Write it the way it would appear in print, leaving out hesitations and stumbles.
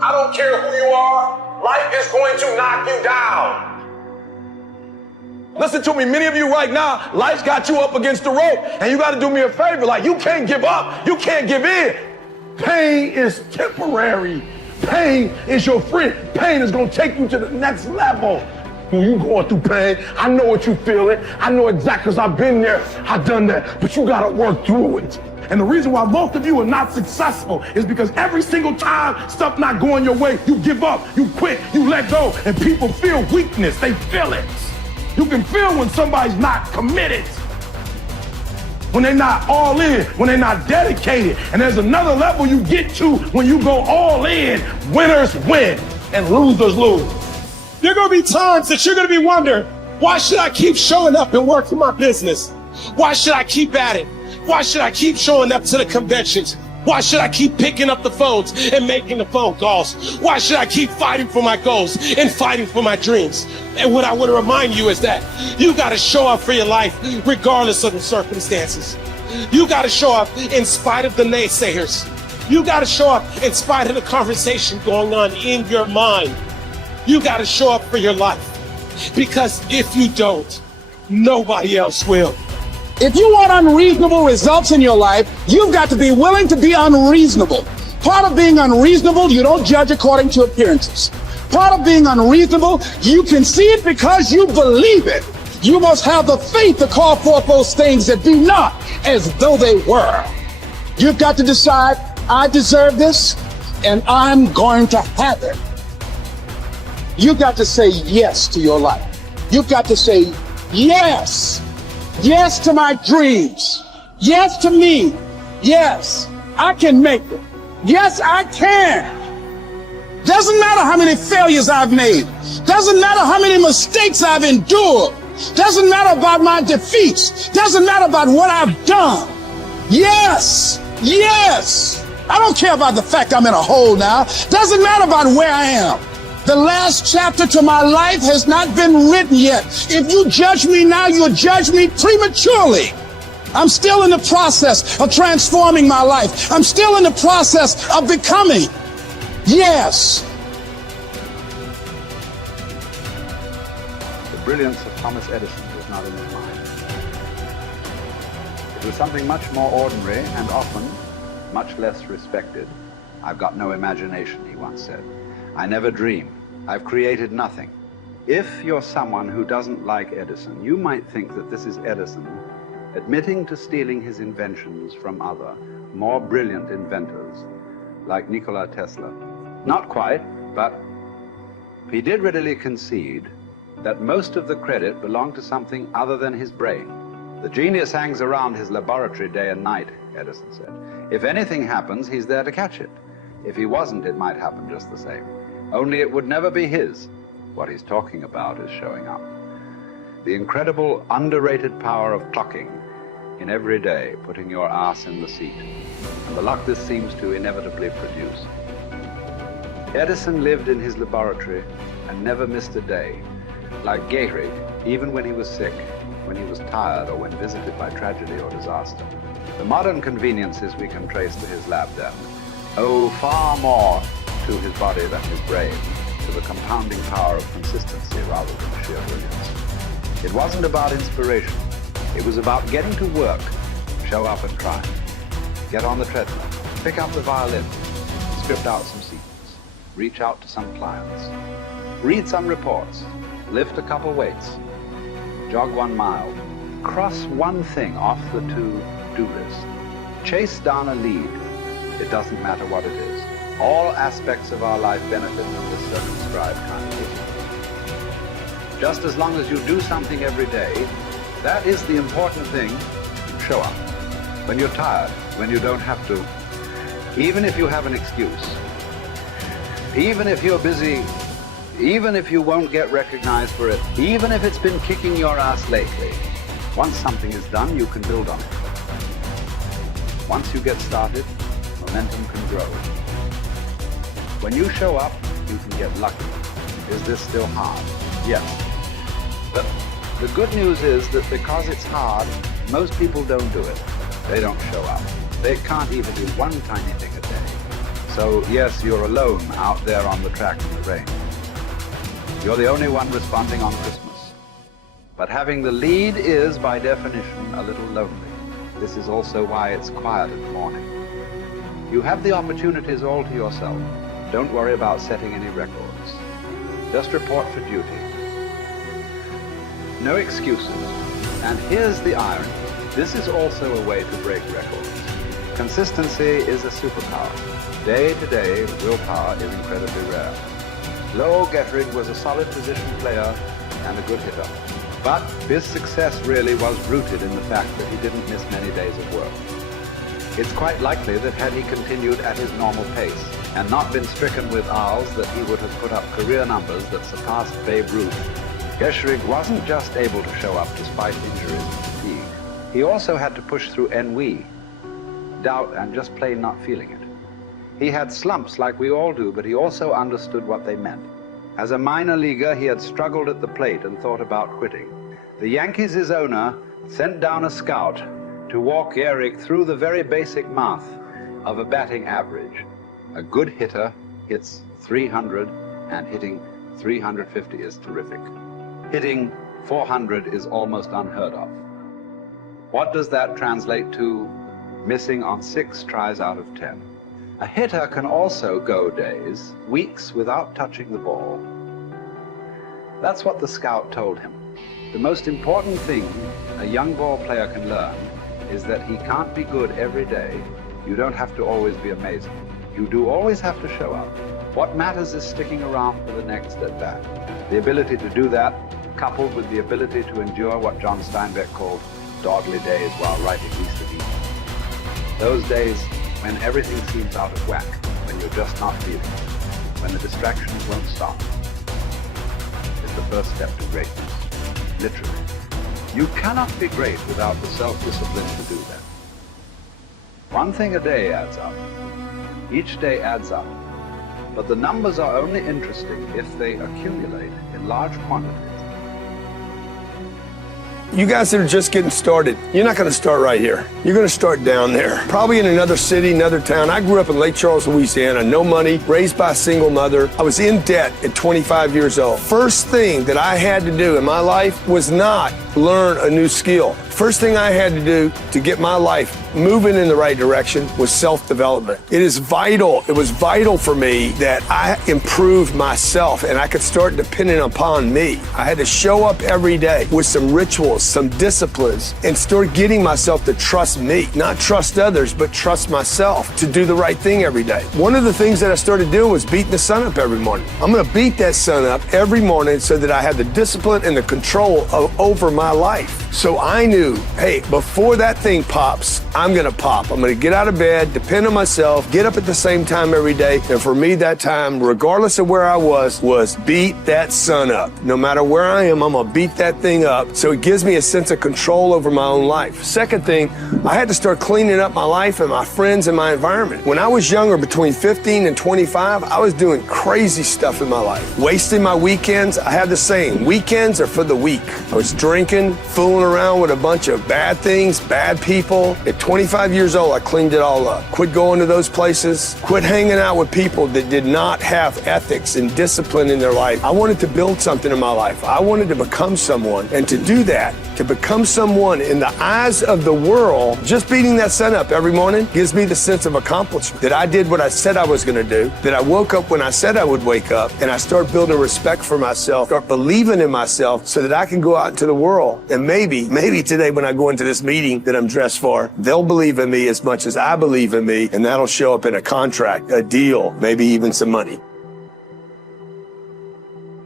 I don't care who you are, life is going to knock you down. Listen to me, many of you right now, life's got you up against the rope, and you got to do me a favor. Like, you can't give up, you can't give in. Pain is temporary. Pain is your friend. Pain is going to take you to the next level. When you going through pain, I know what you feeling. I know exactly, because I've been there, I've done that, but you got to work through it. And the reason why most of you are not successful is because every single time stuff not going your way, you give up, you quit, you let go, and people feel weakness. They feel it. You can feel when somebody's not committed, when they're not all in, when they're not dedicated. And there's another level you get to when you go all in. Winners win and losers lose. There are going to be times that you're going to be wondering, why should I keep showing up and working my business? Why should I keep at it? Why should I keep showing up to the conventions? Why should I keep picking up the phones and making the phone calls? Why should I keep fighting for my goals and fighting for my dreams? And what I want to remind you is that you got to show up for your life regardless of the circumstances. You got to show up in spite of the naysayers. You got to show up in spite of the conversation going on in your mind. You got to show up for your life, because if you don't, nobody else will. If you want unreasonable results in your life, you've got to be willing to be unreasonable. Part of being unreasonable, you don't judge according to appearances. Part of being unreasonable, you can see it because you believe it. You must have the faith to call forth those things that be not as though they were. You've got to decide, I deserve this, and I'm going to have it. You've got to say yes to your life. You've got to say yes. Yes to my dreams. Yes to me. Yes, I can make it. Yes, I can. Doesn't matter how many failures I've made. Doesn't matter how many mistakes I've endured. Doesn't matter about my defeats. Doesn't matter about what I've done. Yes, yes. I don't care about the fact I'm in a hole now. Doesn't matter about where I am. The last chapter to my life has not been written yet. If you judge me now, you'll judge me prematurely. I'm still in the process of transforming my life. I'm still in the process of becoming. Yes. The brilliance of Thomas Edison was not in his mind. It was something much more ordinary and often much less respected. I've got no imagination, he once said. I never dream. I've created nothing. If you're someone who doesn't like Edison, you might think that this is Edison admitting to stealing his inventions from other, more brilliant inventors, like Nikola Tesla. Not quite, but he did readily concede that most of the credit belonged to something other than his brain. The genius hangs around his laboratory day and night, Edison said. If anything happens, he's there to catch it. If he wasn't, it might happen just the same. Only it would never be his. What he's talking about is showing up. The incredible, underrated power of clocking in every day, putting your ass in the seat, and the luck this seems to inevitably produce. Edison lived in his laboratory and never missed a day. Like Gehrig, even when he was sick, when he was tired, or when visited by tragedy or disaster. The modern conveniences we can trace to his lab then owe far more to his body than his brain, to the compounding power of consistency rather than sheer brilliance. It wasn't about inspiration. It was about getting to work, show up and try. Get on the treadmill, pick up the violin, script out some sequence, reach out to some clients, read some reports, lift a couple weights, jog 1 mile, cross one thing off the to-do list, chase down a lead. It doesn't matter what it is. All aspects of our life benefit from this circumscribed kind of thinking. Just as long as you do something every day, that is the important thing. Show up. When you're tired, when you don't have to, even if you have an excuse, even if you're busy, even if you won't get recognized for it, even if it's been kicking your ass lately, once something is done, you can build on it. Once you get started, momentum can grow. When you show up, you can get lucky. Is this still hard? Yes. But the good news is that because it's hard, most people don't do it. They don't show up. They can't even do one tiny thing a day. So yes, you're alone out there on the track in the rain. You're the only one responding on Christmas. But having the lead is, by definition, a little lonely. This is also why it's quiet in the morning. You have the opportunities all to yourself. Don't worry about setting any records. Just report for duty. No excuses. And here's the irony. This is also a way to break records. Consistency is a superpower. Day to day, willpower is incredibly rare. Lowell Gettrig was a solid position player and a good hitter. But his success really was rooted in the fact that he didn't miss many days of work. It's quite likely that had he continued at his normal pace and not been stricken with R's, that he would have put up career numbers that surpassed Babe Ruth. Gettrig wasn't just able to show up despite injuries and fatigue. He also had to push through ennui, doubt, and just plain not feeling it. He had slumps like we all do, but he also understood what they meant. As a minor leaguer, he had struggled at the plate and thought about quitting. The Yankees' owner sent down a scout to walk Gehrig through the very basic math of a batting average. A good hitter hits 300, and hitting 350 is terrific. Hitting 400 is almost unheard of. What does that translate to? Missing on 6 tries out of 10. A hitter can also go days, weeks without touching the ball. That's what the scout told him. The most important thing a young ball player can learn is that he can't be good every day. You don't have to always be amazing. You do always have to show up. What matters is sticking around for the next at bat. The ability to do that, coupled with the ability to endure what John Steinbeck called dogly days while writing East of Eden. Those days when everything seems out of whack, when you're just not feeling it, when the distractions won't stop, is the first step to greatness. Literally. You cannot be great without the self-discipline to do that. One thing a day adds up. Each day adds up. But the numbers are only interesting if they accumulate in large quantities. You guys that are just getting started, you're not going to start right here. You're going to start down there. Probably in another city, another town. I grew up in Lake Charles, Louisiana, no money, raised by a single mother. I was in debt at 25 years old. First thing that I had to do in my life was not learn a new skill. First thing I had to do to get my life moving in the right direction was self-development. It is vital. It was vital for me that I improved myself and I could start depending upon me. I had to show up every day with some rituals, some disciplines, and start getting myself to trust me, not trust others, but trust myself to do the right thing every day. One of the things that I started doing was beating the sun up every morning. I'm going to beat that sun up every morning so that I have the discipline and the control over my life. So I knew, hey, before that thing pops, I'm going to pop. I'm going to get out of bed, depend on myself, get up at the same time every day. And for me, that time, regardless of where I was beat that sun up. No matter where I am, I'm going to beat that thing up. So it gives me a sense of control over my own life. Second thing, I had to start cleaning up my life and my friends and my environment. When I was younger, between 15 and 25, I was doing crazy stuff in my life. Wasting my weekends. I have the saying, weekends are for the weak. I was drinking, fooling around with a bunch of bad things, bad people. At 25 years old, I cleaned it all up. Quit going to those places. Quit hanging out with people that did not have ethics and discipline in their life. I wanted to build something in my life. I wanted to become someone. And to do that, to become someone in the eyes of the world, just beating that sun up every morning gives me the sense of accomplishment that I did what I said I was going to do, that I woke up when I said I would wake up, and I start building respect for myself, start believing in myself so that I can go out into the world. And maybe today when I go into this meeting that I'm dressed for, they'll believe in me as much as I believe in me, and that'll show up in a contract, a deal, maybe even some money.